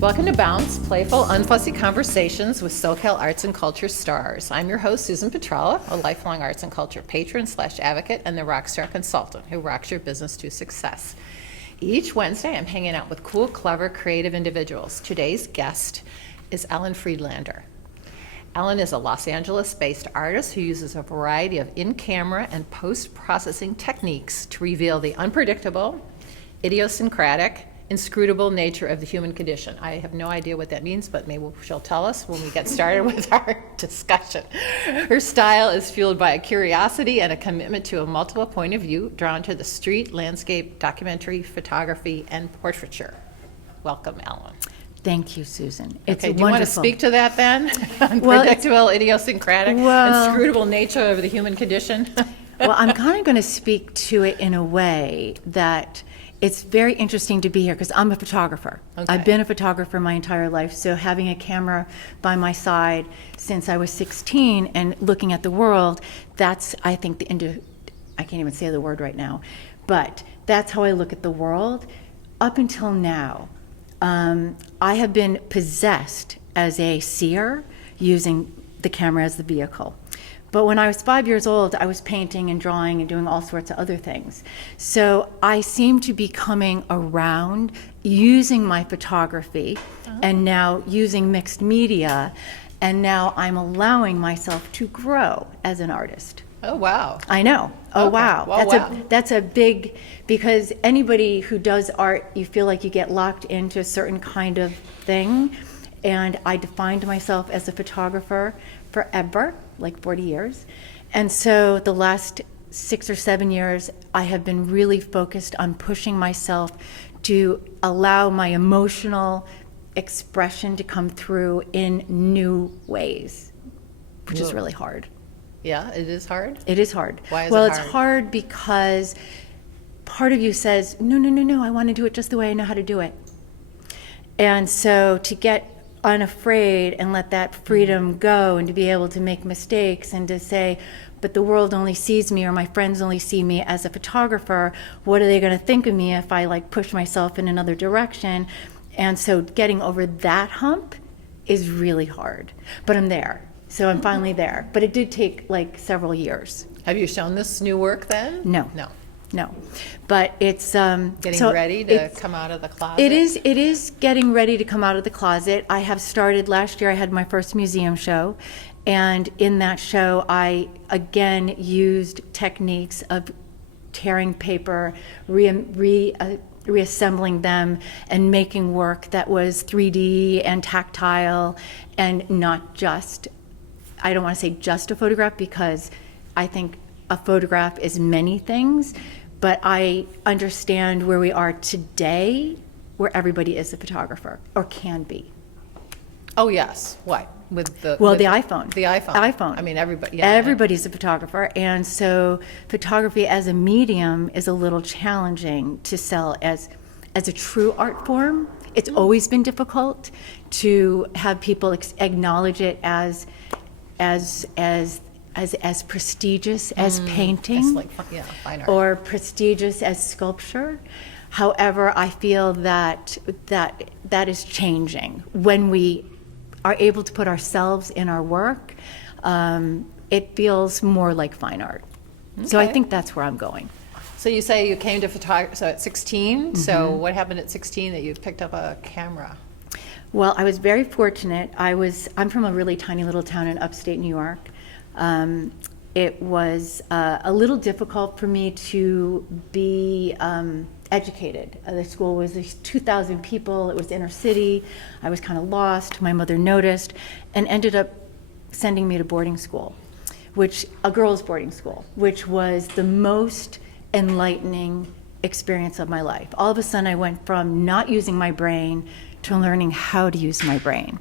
Welcome to Bounce, playful, unfussy conversations with SoCal arts and culture stars. I'm your host, Susan Petrella, a lifelong arts and culture patron / advocate and the rockstar consultant who rocks your business to success. Each Wednesday, I'm hanging out with cool, clever, creative individuals. Today's guest is Ellen Friedlander. Ellen is a Los Angeles-based artist who uses a variety of in-camera and post-processing techniques to reveal the unpredictable, idiosyncratic, inscrutable nature of the human condition. I have no idea what that means, but maybe she'll tell us when we get started with our discussion. Her style is fueled by a curiosity and a commitment to a multiple point of view, drawn to the street, landscape, documentary, photography, and portraiture. Welcome, Ellen. Thank you, Susan. It's okay, do wonderful. You want to speak to that then? Unpredictable, idiosyncratic, inscrutable nature of the human condition? Well, I'm kind of going to speak to it in a way that it's very interesting to be here because I'm a photographer. Okay. I've been a photographer my entire life, so having a camera by my side since I was 16 and looking at the world, that's, I think, I can't even say the word right now, but that's how I look at the world. Up until now, I have been possessed as a seer using the camera as the vehicle. But when I was 5 years old, I was painting and drawing and doing all sorts of other things. So I seem to be coming around using my photography and now using mixed media, and now I'm allowing myself to grow as an artist. Oh, wow. I know. Oh, okay. wow. Well, That's a big, because anybody who does art, you feel like you get locked into a certain kind of thing. And I defined myself as a photographer forever, like 40 years. And so the last 6 or 7 years, I have been really focused on pushing myself to allow my emotional expression to come through in new ways, which is really hard. Yeah, it is hard? It is hard. Why is it hard? Well, it's hard because part of you says, no, I want to do it just the way I know how to do it. And so to get unafraid and let that freedom go and to be able to make mistakes and to say, but the world only sees me or my friends only see me as a photographer, what are they going to think of me if I push myself in another direction? And so getting over that hump is really hard, but I'm there. So I'm finally there, but it did take several years. Have you shown this new work then? No, but it's getting ready to come out of the closet. It is getting ready to come out of the closet. I have started last year. I had my first museum show, and in that show, I again used techniques of tearing paper, reassembling them, and making work that was 3D and tactile, and not just. I don't want to say just a photograph because I think a photograph is many things, but I understand where we are today, where everybody is a photographer or can be. Oh yes, what with the iPhone. The iPhone. I mean, everybody. Yeah, everybody's a photographer, and so photography as a medium is a little challenging to sell as a true art form. It's always been difficult to have people acknowledge it as prestigious as painting fine art. Or prestigious as sculpture. However, I feel that is changing. When we are able to put ourselves in our work, it feels more like fine art. Okay. So I think that's where I'm going. So you say you came to photography at 16. Mm-hmm. So what happened at 16 that you picked up a camera? Well, I was very fortunate. I'm from a really tiny little town in upstate New York. It was a little difficult for me to be educated. The school was 2,000 people. It was inner city. I was kind of lost. My mother noticed and ended up sending me to boarding school, a girls' boarding school, which was the most enlightening experience of my life. All of a sudden, I went from not using my brain to learning how to use my brain.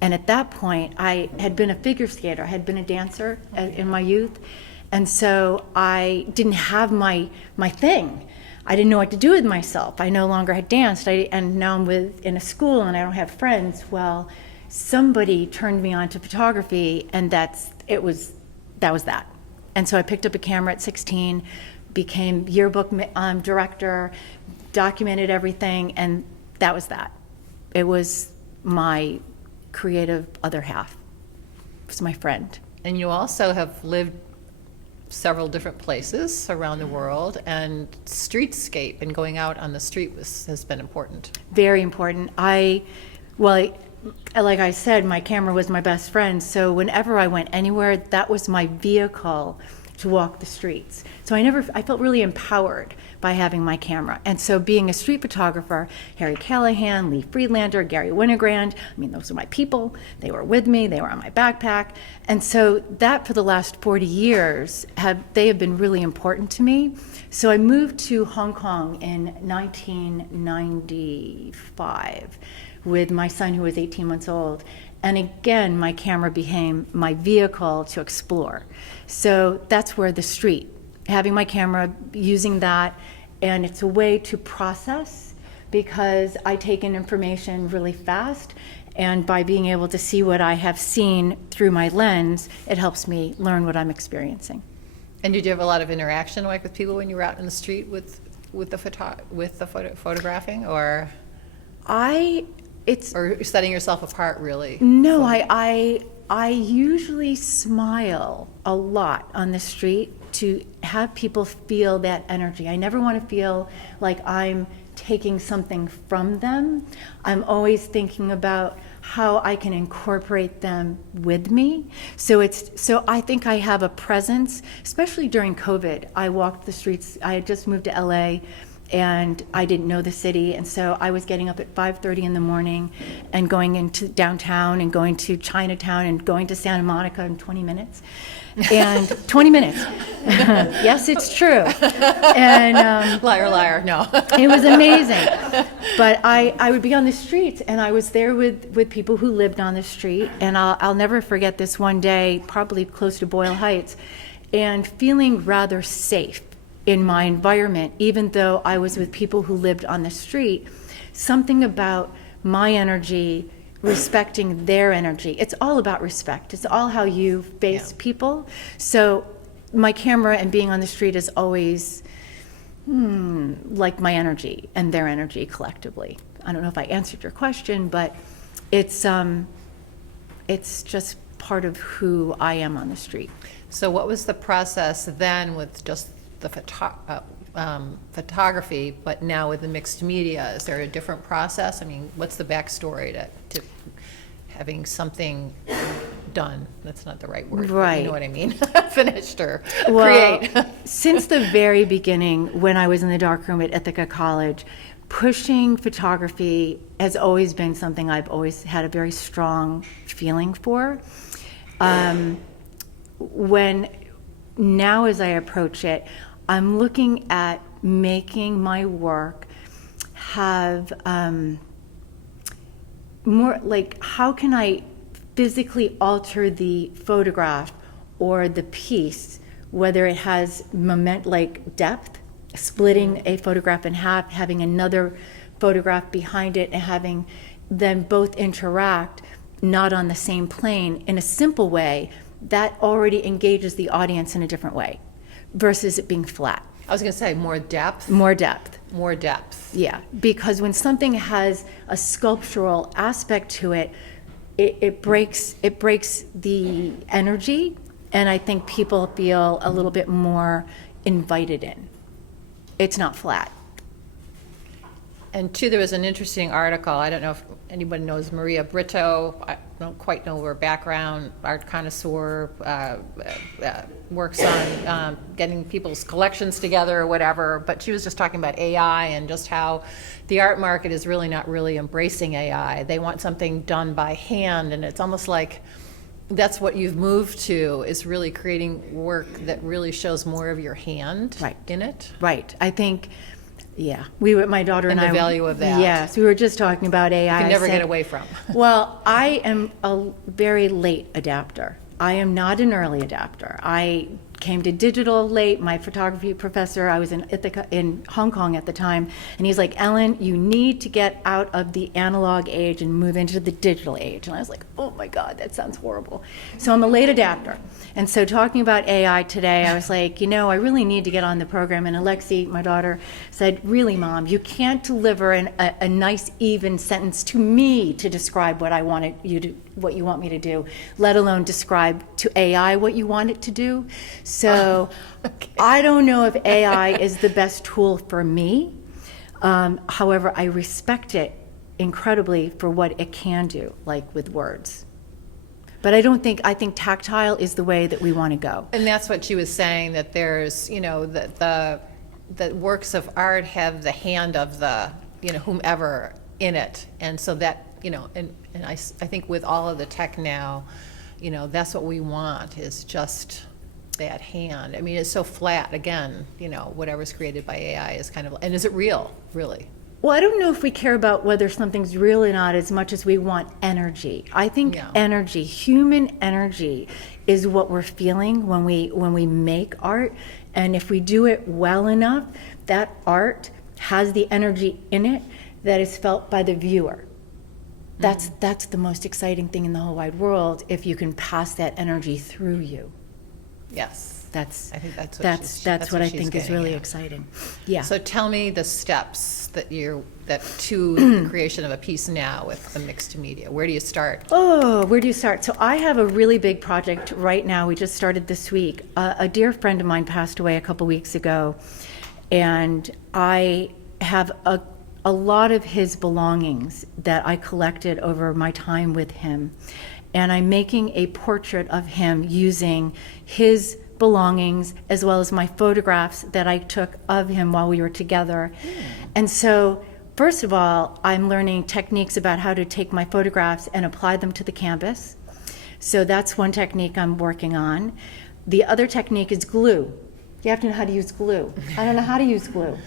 And at that point, I had been a figure skater. I had been a dancer in my youth. And so I didn't have my thing. I didn't know what to do with myself. I no longer had danced. And now I'm in a school and I don't have friends. Well, somebody turned me on to photography, and that was that. And so I picked up a camera at 16, became yearbook director, documented everything, and that was that. It was my creative other half. It's my friend. And you also have lived several different places around the world, and streetscape and going out on the street has been important. Very important. Well, like I said, my camera was my best friend, so whenever I went anywhere, that was my vehicle to walk the streets. So I felt really empowered by having my camera. And so being a street photographer, Harry Callahan, Lee Friedlander, Gary Winogrand, those are my people. They were with me, they were on my backpack. And so that for the last 40 years, they have been really important to me. So I moved to Hong Kong in 1995 with my son who was 18 months old. And again, my camera became my vehicle to explore. So that's where the street, having my camera, using that, and it's a way to process because I take in information really fast, and by being able to see what I have seen through my lens, it helps me learn what I'm experiencing. And did you have a lot of interaction like with people when you were out in the street with the photographing, or setting yourself apart really? No, I usually smile a lot on the street to have people feel that energy. I never want to feel like I'm taking something from them. I'm always thinking about how I can incorporate them with me. So I think I have a presence, especially during COVID. I walked the streets. I had just moved to LA and I didn't know the city, and so I was getting up at 5:30 in the morning and going into downtown and going to Chinatown and going to Santa Monica in 20 minutes. And 20 minutes. Yes, it's true. And liar, liar, no. It was amazing. But I would be on the streets, and I was there with people who lived on the street, and I'll never forget this one day, probably close to Boyle Heights, and feeling rather safe in my environment, even though I was with people who lived on the street. Something about my energy, respecting their energy. It's all about respect. It's all how you face people. So my camera and being on the street is always like my energy and their energy collectively. I don't know if I answered your question, but it's just part of who I am on the street. So what was the process then with just the photography, but now with the mixed media? Is there a different process? What's the backstory to having something done? That's not the right word. Right. You know what I mean? Finished or Well, create. Since the very beginning, when I was in the darkroom at Ithaca College, pushing photography has always been something I've always had a very strong feeling for. Now as I approach it, I'm looking at making my work have more like, how can I physically alter the photograph or the piece, whether it has like depth, splitting a photograph in half, having another photograph behind it, and having them both interact, not on the same plane, in a simple way that already engages the audience in a different way versus it being flat. I was going to say more depth. More depth. More depth. Yeah, because when something has a sculptural aspect to it, it breaks the energy, and I think people feel a little bit more invited in. It's not flat. And two, there was an interesting article. I don't know if anyone knows Maria Brito. I don't quite know her background. Art connoisseur, works on getting people's collections together or whatever. But she was just talking about AI and just how the art market is really not really embracing AI. They want something done by hand, and it's almost like that's what you've moved to, is really creating work that really shows more of your hand in it. Right. I think. Yeah, my daughter and the I. value of that. Yes, we were just talking about AI. You can never get away from. Well, I am a very late adapter. I am not an early adapter. I came to digital late. My photography professor, I was in Ithaca, in Hong Kong at the time, and he's like, Ellen, you need to get out of the analog age and move into the digital age. And I was like, oh my God, that sounds horrible. So I'm a late adapter. And so talking about AI today, I was like, I really need to get on the program. And Alexi, my daughter, said, really, Mom, you can't deliver a nice, even sentence to me to describe what what you want me to do, let alone describe to AI what you want it to do. So Okay. I don't know if AI is the best tool for me. However, I respect it incredibly for what it can do, like with words. But I think tactile is the way that we want to go. And that's what she was saying, that there's, that the works of art have the hand of the, whomever in it. And so that, and I think with all of the tech now, that's what we want, is just that hand. I mean, it's so flat, again, whatever's created by AI is kind of, and is it real, really? Well, I don't know if we care about whether something's real or not as much as we want energy. I think energy, human energy, is what we're feeling when we make art. And if we do it well enough, that art has the energy in it that is felt by the viewer. That's the most exciting thing in the whole wide world, if you can pass that energy through you. Yes. I think that's what I think is really exciting. Yeah. So tell me the steps that to the creation of a piece now with the mixed media. Where do you start? Oh, where do you start? So I have a really big project right now. We just started this week. A dear friend of mine passed away a couple weeks ago, and I have a lot of his belongings that I collected over my time with him. And I'm making a portrait of him using his belongings as well as my photographs that I took of him while we were together. And so, first of all, I'm learning techniques about how to take my photographs and apply them to the canvas. So that's one technique I'm working on. The other technique is glue. You have to know how to use glue. I don't know how to use glue.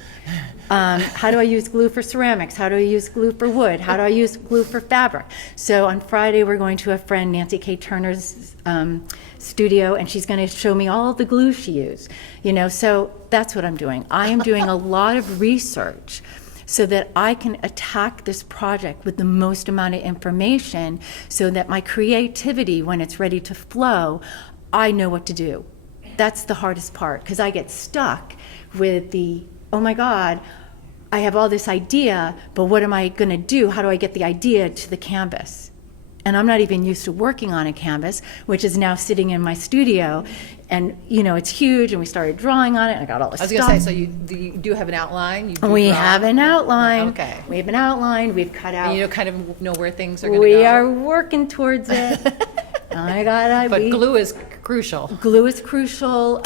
How do I use glue for ceramics? How do I use glue for wood? How do I use glue for fabric? So on Friday, we're going to a friend, Nancy K. Turner's studio, and she's going to show me all the glue she used. So that's what I'm doing. I am doing a lot of research so that I can attack this project with the most amount of information, so that my creativity, when it's ready to flow, I know what to do. That's the hardest part, because I get stuck with oh my God, I have all this idea, but what am I going to do? How do I get the idea to the canvas? And I'm not even used to working on a canvas, which is now sitting in my studio. And, it's huge, and we started drawing on it, and I got all this stuff. I was going to say, so you do have an outline? We have an outline. Okay. We have an outline. We've cut out. And you kind of know where things are going to go? We are working towards it. But glue is crucial. Glue is crucial.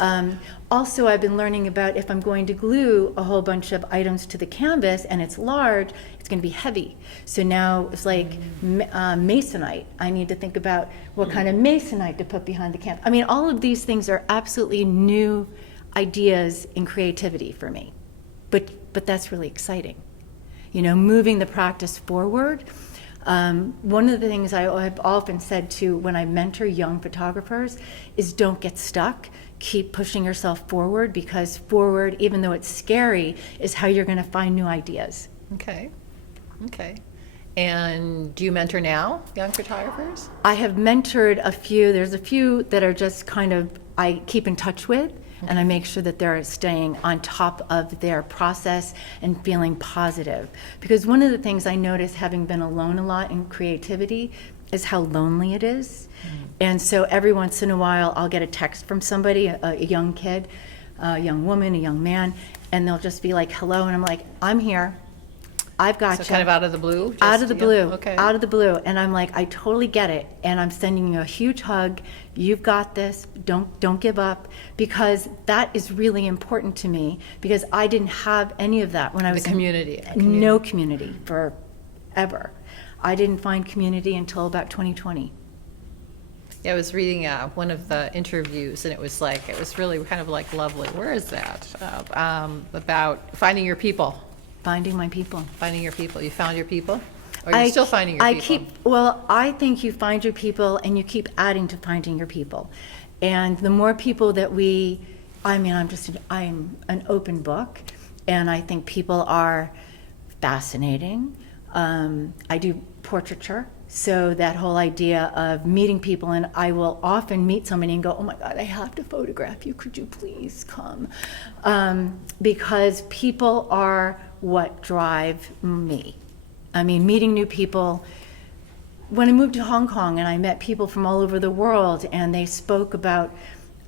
Also, I've been learning about, if I'm going to glue a whole bunch of items to the canvas and it's large, it's going to be heavy. So now it's like masonite. I need to think about what kind of masonite to put behind the canvas. I mean, all of these things are absolutely new ideas in creativity for me. But that's really exciting. Moving the practice forward. One of the things I have often said to when I mentor young photographers is, don't get stuck. Keep pushing yourself forward, because forward, even though it's scary, is how you're going to find new ideas. Okay. And do you mentor now young photographers? I have mentored a few. There's a few that are just kind of, I keep in touch with, and I make sure that they're staying on top of their process and feeling positive. Because one of the things I notice, having been alone a lot in creativity, is how lonely it is. And so every once in a while, I'll get a text from somebody, a young kid, a young woman, a young man, and they'll just be like, hello, and I'm like, I'm here. I've got you. So kind of out of the blue? Out of the blue. Okay. Out of the blue. And I'm like, I totally get it. And I'm sending you a huge hug. You've got this. Don't give up. Because that is really important to me, because I didn't have any of that when I was the community. No community forever. I didn't find community until about 2020. Yeah, I was reading one of the interviews, and it was really kind of like lovely. Where is that? About finding your people. Finding my people. Finding your people. You found your people? Or you're still finding your people? I think you find your people, and you keep adding to finding your people. And the more people that I'm an open book, and I think people are fascinating. I do portraiture, so that whole idea of meeting people, and I will often meet somebody and go, oh my God, I have to photograph you, could you please come? Because people are what drive me. I mean, meeting new people. When I moved to Hong Kong and I met people from all over the world, and they spoke about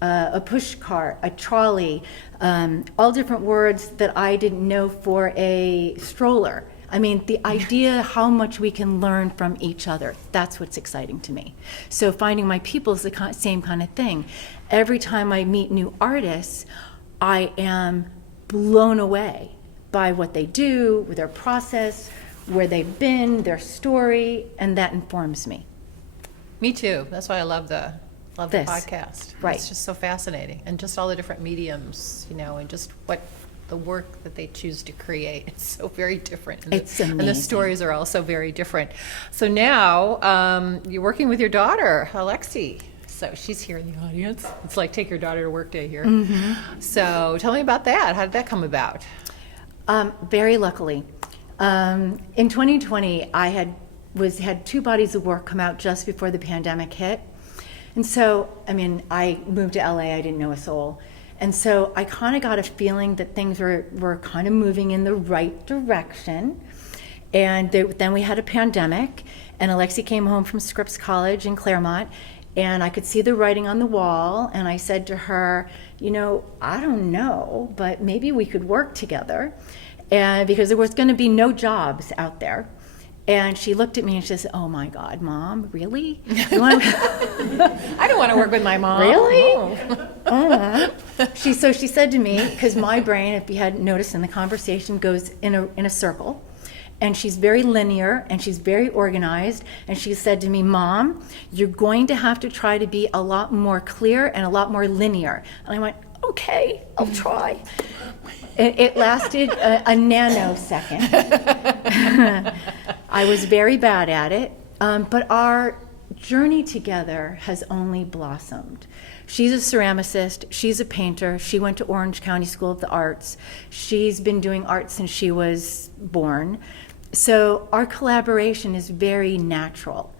a push cart, a trolley, all different words that I didn't know for a stroller. I mean, the idea how much we can learn from each other, that's what's exciting to me. So finding my people is the same kind of thing. Every time I meet new artists, I am blown away by what they do, with their process, where they've been, their story, and that informs me. Me too. That's why I love the podcast. Right. It's just so fascinating, and just all the different mediums, and just what the work that they choose to create. It's so very different. It's amazing. And the stories are also very different. So now you're working with your daughter, Alexi. So she's here in the audience. It's like take your daughter to work day here. Mm-hmm. So tell me about that. How did that come about? Very luckily. In 2020, I had 2 bodies of work come out just before the pandemic hit. And so, I moved to LA, I didn't know a soul. And so I kind of got a feeling that things were kind of moving in the right direction. And then we had a pandemic, and Alexi came home from Scripps College in Claremont, and I could see the writing on the wall, and I said to her, I don't know, but maybe we could work together, and because there was going to be no jobs out there. And she looked at me and she said, oh my God, Mom, really? I don't want to work with my mom. Really? Oh. She said to me, because my brain, if you hadn't noticed in the conversation, goes in a circle. And she's very linear and she's very organized. And she said to me, Mom, you're going to have to try to be a lot more clear and a lot more linear. And I went, okay, I'll try. It lasted a nanosecond. I was very bad at it, but our journey together has only blossomed. She's a ceramicist, she's a painter, she went to Orange County School of the Arts. She's been doing art since she was born. So our collaboration is very natural.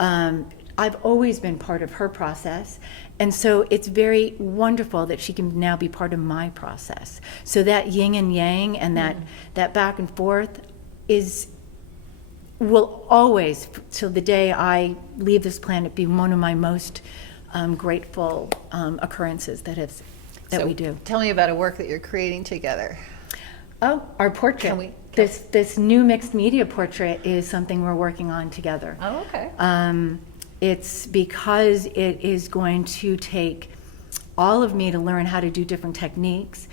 I've always been part of her process, and so it's very wonderful that she can now be part of my process. So that yin and yang and that back and forth will always, till the day I leave this planet, be one of my most grateful occurrences that we do. Tell me about a work that you're creating together. Oh, our portrait. This new mixed media portrait is something we're working on together. Oh, okay. It's because it is going to take all of me to learn how to do different techniques,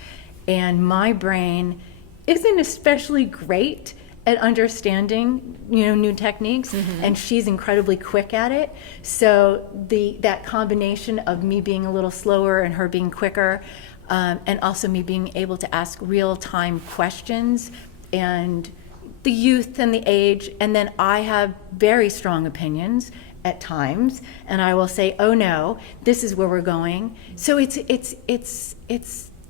and my brain isn't especially great at understanding, new techniques, and she's incredibly quick at it. So that combination of me being a little slower and her being quicker, and also me being able to ask real-time questions, and the youth and the age, and then I have very strong opinions at times, and I will say, oh no, this is where we're going. So it's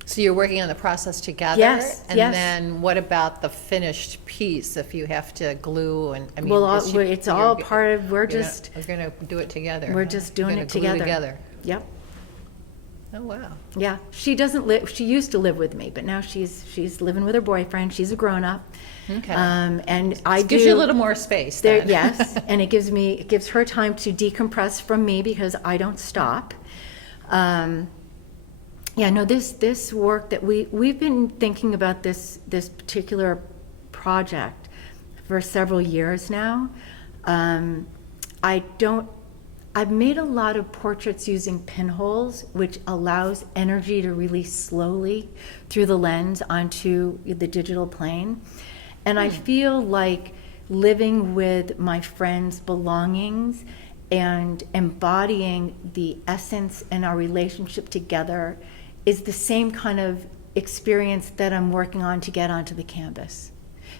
So you're working on the process together? Yes, and yes. then what about the finished piece if you have to glue and it's all part of, we're going to do it together. We're just doing it together. Yep. Oh wow. Yeah. She doesn't live, she used to live with me, but now she's living with her boyfriend. She's a grown up. Okay. And gives you a little more space then. Yes, and it gives her time to decompress from me because I don't stop. This work that we've been thinking about this particular project for several years now. I've made a lot of portraits using pinholes, which allows energy to release slowly through the lens onto the digital plane. And I feel like living with my friends' belongings and embodying the essence and our relationship together is the same kind of experience that I'm working on to get onto the canvas.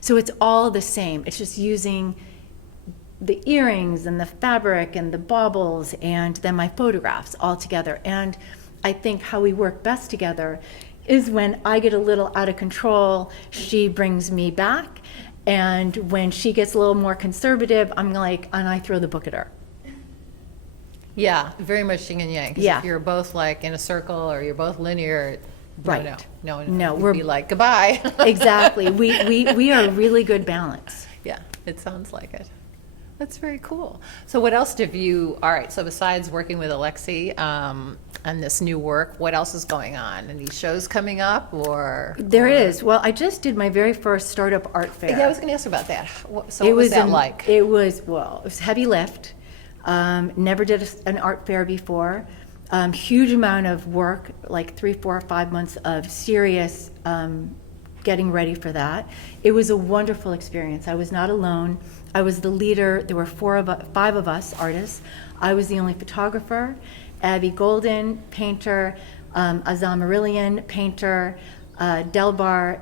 So it's all the same. It's just using the earrings and the fabric and the baubles and then my photographs all together. And I think how we work best together is when I get a little out of control, she brings me back. And when she gets a little more conservative, I'm like, and I throw the book at her. Yeah, very much yin and yang. 'Cause Yeah. if you're both like in a circle or you're both linear, Right. no, No, you'd we're- be like, goodbye. Exactly. We are a really good balance. Yeah, it sounds like it. That's very cool. So what else have you, all right, so besides working with Alexi on this new work, what else is going on? Any shows coming up or? There is. Well, I just did my very first startup art fair. Yeah, I was going to ask about that. So what was that like? It was heavy lift. Never did an art fair before. Huge amount of work, like 3, 4, 5 months of serious getting ready for that. It was a wonderful experience. I was not alone. I was the leader. There were 5 of us artists. I was the only photographer. Abby Golden, painter. Azam Marillion, painter. Azar.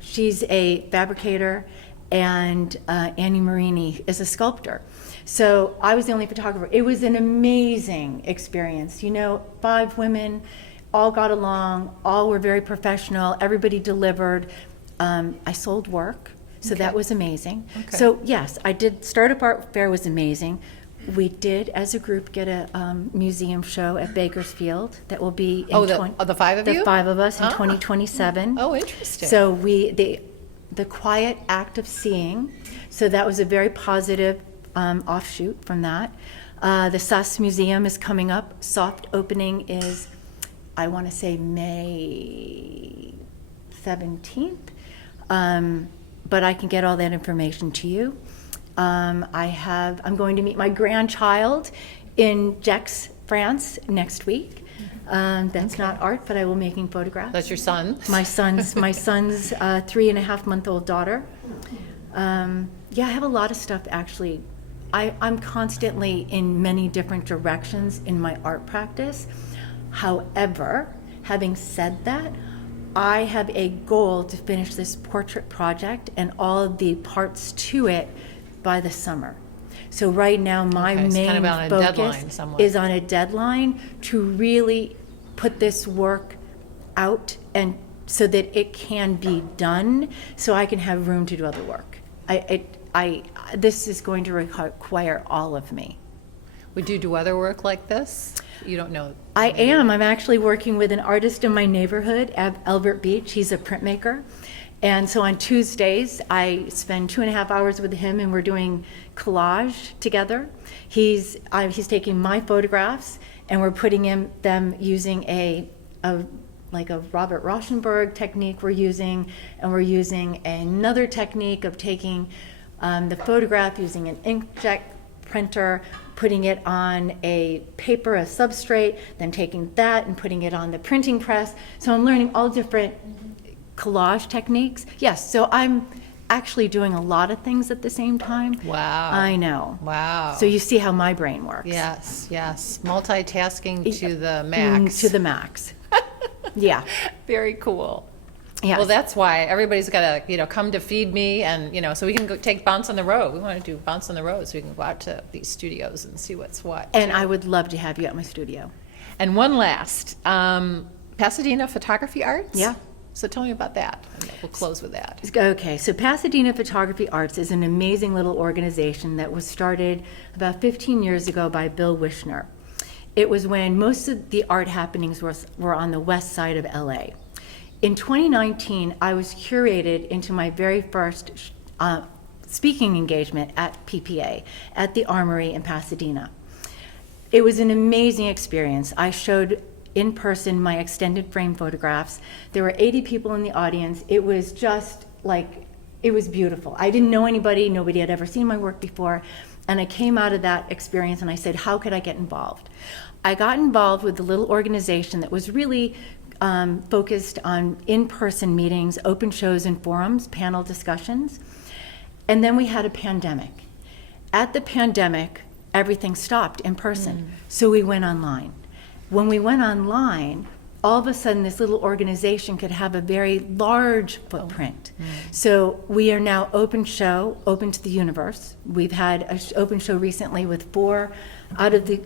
She's a fabricator. And Annie Marini is a sculptor. So I was the only photographer. It was an amazing experience. 5 women, all got along, all were very professional, everybody delivered. I sold work, so that was amazing. Okay. So yes, I did, Startup Art Fair was amazing. We did, as a group, get a museum show at Bakersfield that will be in the 5 of you? The 5 of us in Ah. 2027. Oh, interesting. So the quiet act of seeing, so that was a very positive offshoot from that. The Suss Museum is coming up. Soft opening is, I want to say, May 17th, but I can get all that information to you. I'm going to meet my grandchild in Gex, France next week. That's not art, but I will be making photographs. That's your son? My son's 3.5-month-old daughter. Yeah, I have a lot of stuff actually. I'm constantly in many different directions in my art practice. However, having said that, I have a goal to finish this portrait project and all of the parts to it by the summer. So right now, my Okay, so main kind of on a deadline focus somewhat. is on a deadline to really put this work out and so that it can be done, so I can have room to do other work. This is going to require all of me. Would you do other work like this? You don't know. I am. I'm actually working with an artist in my neighborhood, Albert Beach. He's a printmaker. And so on Tuesdays, I spend 2.5 hours with him, and we're doing collage together. He's taking my photographs, and we're putting them using a Robert Rauschenberg technique we're using, and we're using another technique of taking the photograph using an inkjet printer, putting it on a paper, a substrate, then taking that and putting it on the printing press. So I'm learning all different collage techniques. Yes, so I'm actually doing a lot of things at the same time. Wow. I know. Wow. So you see how my brain works. Yes. Multitasking to the max. To the max. Yeah. Very cool. Yes. Well, that's why everybody's got to, come to Feed Me, and, so we can go take Bounce on the Road. We want to do Bounce on the Road so we can go out to these studios and see what's what. And I would love to have you at my studio. And one last, Pasadena Photography Arts? Yeah. So tell me about that, and we'll close with that. Okay, so Pasadena Photography Arts is an amazing little organization that was started about 15 years ago by Bill Wishner. It was when most of the art happenings were on the west side of LA. In 2019, I was curated into my very first speaking engagement at PPA, at the Armory in Pasadena. It was an amazing experience. I showed in person my extended frame photographs. There were 80 people in the audience. It was just like, it was beautiful. I didn't know anybody, nobody had ever seen my work before, and I came out of that experience and I said, how could I get involved? I got involved with the little organization that was really focused on in-person meetings, open shows and forums, panel discussions. And then we had a pandemic. At the pandemic, everything stopped in person. So we went online. When we went online, all of a sudden this little organization could have a very large footprint. So we are now open show, open to the universe. We've had an open show recently with 4 out of the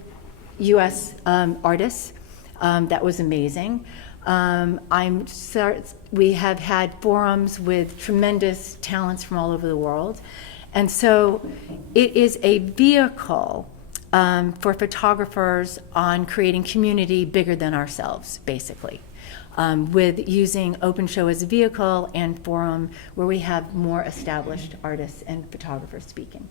US artists. That was amazing. We have had forums with tremendous talents from all over the world. And so it is a vehicle for photographers on creating community bigger than ourselves, basically, with using open show as a vehicle and forum where we have more established artists and photographers speaking.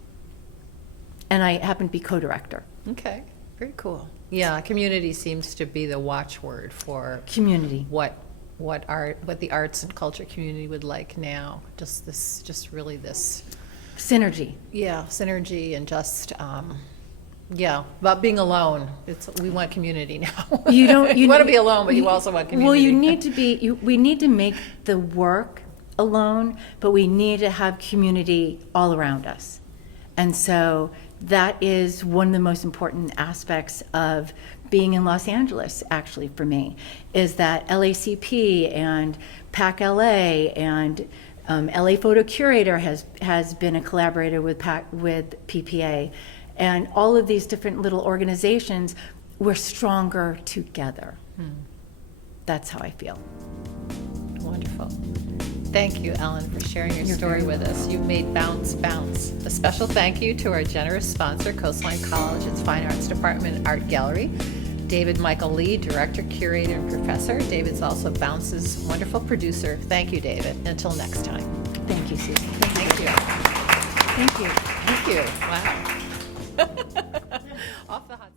And I happen to be co-director. Okay, very cool. Yeah, community seems to be the watchword for Community. what the arts and culture community would like now. Just really this. Synergy. Yeah, synergy and just, about being alone. We want community now. You want to be alone, but you also want community. Well, you need to be, we need to make the work alone, but we need to have community all around us. And so that is one of the most important aspects of being in Los Angeles, actually, for me, is that LACP and PAC LA and LA Photo Curator has been a collaborator with PPA, and all of these different little organizations, we're stronger together. That's how I feel. Wonderful. Thank you, Ellen, for sharing your story with us. You've made Bounce bounce. A special thank you to our generous sponsor, Coastline College, its Fine Arts Department and Art Gallery. David Michael Lee, Director, Curator, and Professor. David's also Bounce's wonderful producer. Thank you, David. Until next time. Thank you, Susan. Thank you. Thank you. Thank you. Wow. Off the hot